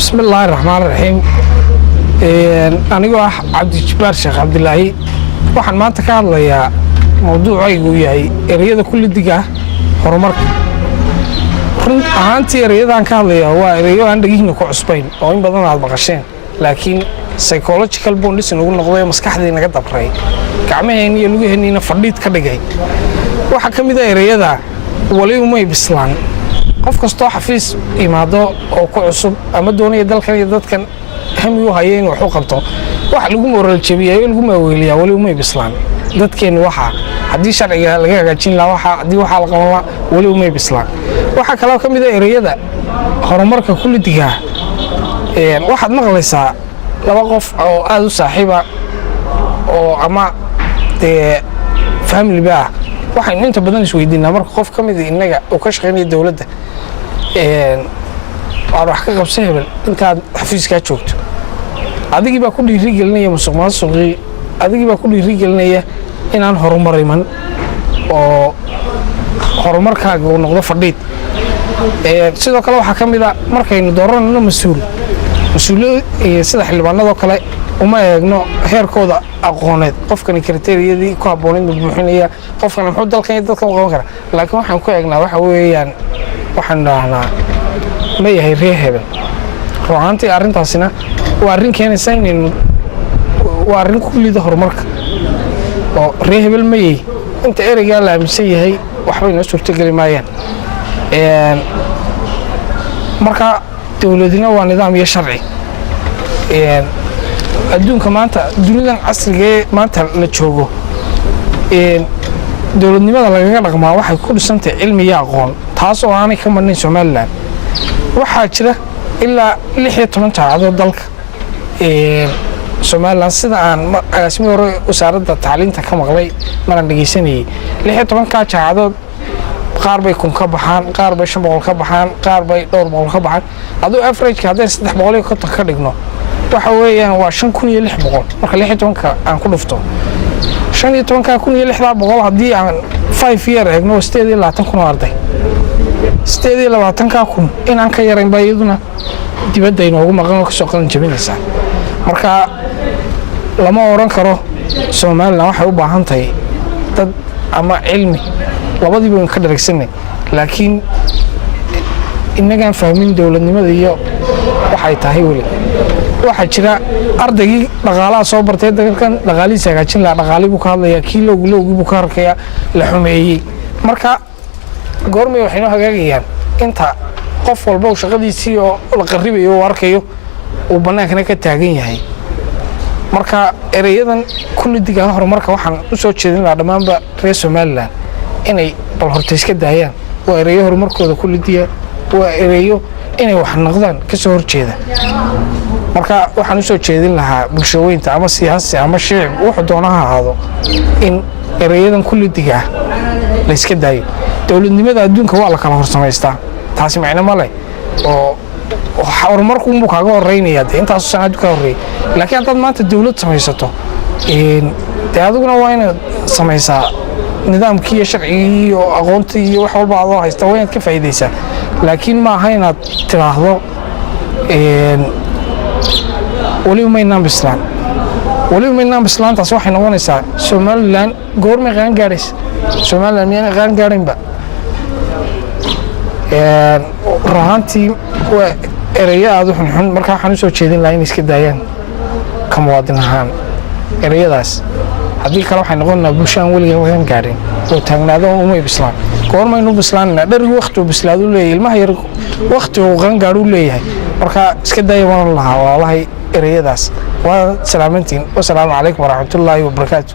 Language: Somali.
بسم الله الرحمن الرحيم أنا عبد الجبار شيخ عبد الله waxaan maanta ka hadlayaa mowduucaygu yahay ereyada kulli diga horumarka run ahaantii ereyadan ka hadlayaa waa ereyo aan dhagihiina ku cusbayn oo in badan aad maqasheen laakiin psychological bondis ugu noqday maskaxdii naga dabray gacmaheena iyo lugaheena fadhiid ka dhigay waxa kamid ah ereyada wali uma bislaan qof kasto xafiis imaado oo ku cusub ama doonaya dalkan iyo dadkan hami u hayeen wax u qabto wax lagu moral jabiyo lagu maaweeliyaa wali uma bislaan dadkeen waxa hadii sharciga laga hagaajin lahaa waxa hadii waxa la qaban lahaa wali uma bislaan waxa kale oo kamid ah ereyada horumarka kulli diga waxaad maqlaysaa laba qof oo aad u saaxiiba oo ama family ba waxaan inta badan isweydiinaa marka qof kamid ah inaga oo ka shaqeynaya dawladda wax ka qabsan hebel intaad xafiiska joogto adigii baa ku dhiiri gelinaya musuqmaasuqii adigii baa ku dhiiri gelinaya inaan horumariman oo horumarkaaga uu noqdo fadhiid sidoo kale waxa kamid ah markaynu dooranayno mas'uuliyad sida xildhibaanada kale uma eegno heerkooda aqooneed qofkani kriteeriyadii ku habooneed buuxinaya qofkan wuxuu dalkan iyo dadka u qaban karaa laakiin waxaan ku eegnaa waxa weeyaan waxaan dhahnaa ma yahay reer hebel ruuxaantii arrintaasina waa arrin keenaysa inaynu waa arrin ku liida horumarka oo reer hebel ma yahay inta ereygaa la aaminsan yahay waxbay noo suurtogeli maayaan marka dawladina waa nidaam iyo sharci adduunka maanta dunidan casriga ee maanta la joogo dawladnimada lagaga dhaqmaa waxay ku dhisantahay cilmi iyo aqoon taas oo aanay ka marnayn Soomaaliland waxaa jira ilaa 16 jaamacadood dalka Soomaaliland sida aan agaasimi hore wasaaradda tacliinta ka maqlay maraan dhageysanayay 16 ka jaamacadood qaar bay kun ka baxaan qaar bay 500 ka baxaan qaar bay 200 ka baxaan adoo average hadii 350 ka dhigno waxa weeyaan waa 5600 marka 16 aan ku dhufto 16,600 hadii aan 5 year eegno 8,20 arday 8,20 inaan ka yarayn baayaduna dibadda inoogu maqan ka soo qalan jabinaysa marka lama oran karo Soomaaliland waxay u baahan tahay dad ama cilmi labadiiba ka dharagsanay laakiin inagaan fahmin dawladnimada iyo waxay tahay wali waxa jira ardaygii dhaqaalaha soo bartay dalkan dhaqaalihiisa hagaajin la dhaqaaligu ka hadlaya kiilowgu ka arkaya la xumeeyay marka goormay waxaynu hagaagayaan inta qof walba oo shaqadiisii oo la qaribayo oo arkayo oo banaanka ka taagan yahay marka ereyadan kulli diga horumarka waxaan u soo jeedin lahaa dhamaanba reer Soomaaliland inay bal horta iska daayaan waa ereyo horumarkooda kulli diga waa ereyo inay wax noqdaan ka soo horjeeda marka waxaan u soo jeedin lahaa bulshooyinta ama siyaasi ama shacab wuxuu doonaha ahaado in ereyadan kulli diga la iska daayo dawladnimada adduunka waa la kala horsameystaa taasi macna ma leh oo horumarku uu kaaga horeynaya intaas sanad ka horeey laakiin hadda maanta dawlad samaysato adiguna waa inaad samaysaa nidaamkii iyo sharcigii iyo aqoontii iyo wax walba aad haysta waa inaad ka faa'iideysaa laakiin ma aha inaad tiraahdo wali uma bislaan taas waxay noqonaysaa Soomaaliland goorma qaan gaaraysa Soomaaliland miyaan qaan gaarinba ruuxaantii waa ereyo aad u xun marka waxaan u soo jeedin lahaa in iska daayaan ka muwaadin ahaan ereyadaas haddii kale waxay noqonaysaa bulshaan weliga qaan gaarin oo taagnaado uma bislaan goorma inuu bislaanna dhargi waqti uu bislaado leeyahay ilmaha yar waqti uu qaan gaaro leeyahay marka iska daaya waan lahaa walaalahay ereyadaas waa salaamantiin wassalaamu calaykum waraxmatullaahi wabarakaatuh